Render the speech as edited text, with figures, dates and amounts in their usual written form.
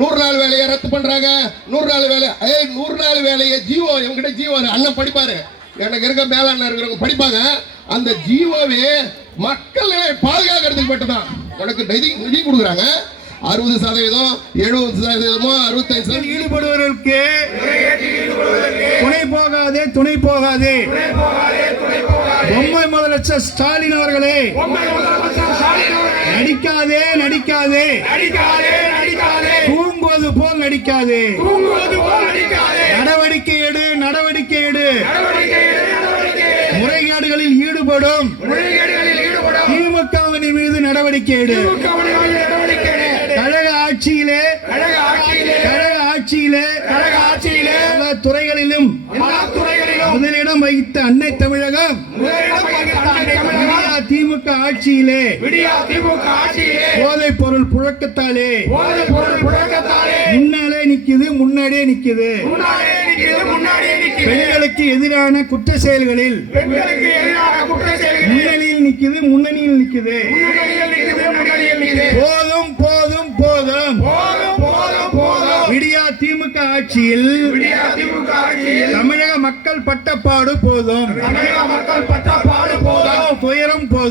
100 நாள் வேலையை ரத்து பண்றாங்க. 100 நாள் வேலை, 100 நாள் வேலையை ஜீவோ இவங்கிட்ட ஜீவோ அண்ணன் படிப்பாரு, எனக்கு இருக்க மேலாண்மை இருக்கிறவங்க படிப்பாங்க. அந்த ஜீவோவே மக்களை பாதுகாக்கிறதுக்கு மட்டும்தான் உனக்கு நிதி கொடுக்குறாங்க. 60%, 70%, 65% ஈடுபடுவதற்கு துணை போகாதே. பொம்மை முதலமைச்சர் ஸ்டாலின் அவர்களே, நடிக்காதே. தூங்குவது போல் நடிக்காதே. நடவடிக்கை எடு. முறைகேடுகளில் ஈடுபடும் திமுகவின் மீது நடவடிக்கை எடு. கழக ஆட்சியிலே எல்லா துறைகளிலும் முதலிடம் வைத்த அன்னை தமிழகம் திமுக ஆட்சியிலே போதைப் பொருள் புழக்கத்தாலே முன்னாடியே நிக்குது. பெண்களுக்கு எதிரான குற்ற செயல்களில் முன்னணியில் நிக்குது. போதும் விடியா திமுக ஆட்சியில் தமிழக மக்கள் பட்டப்பாடு போதும். துயரம் போதும்.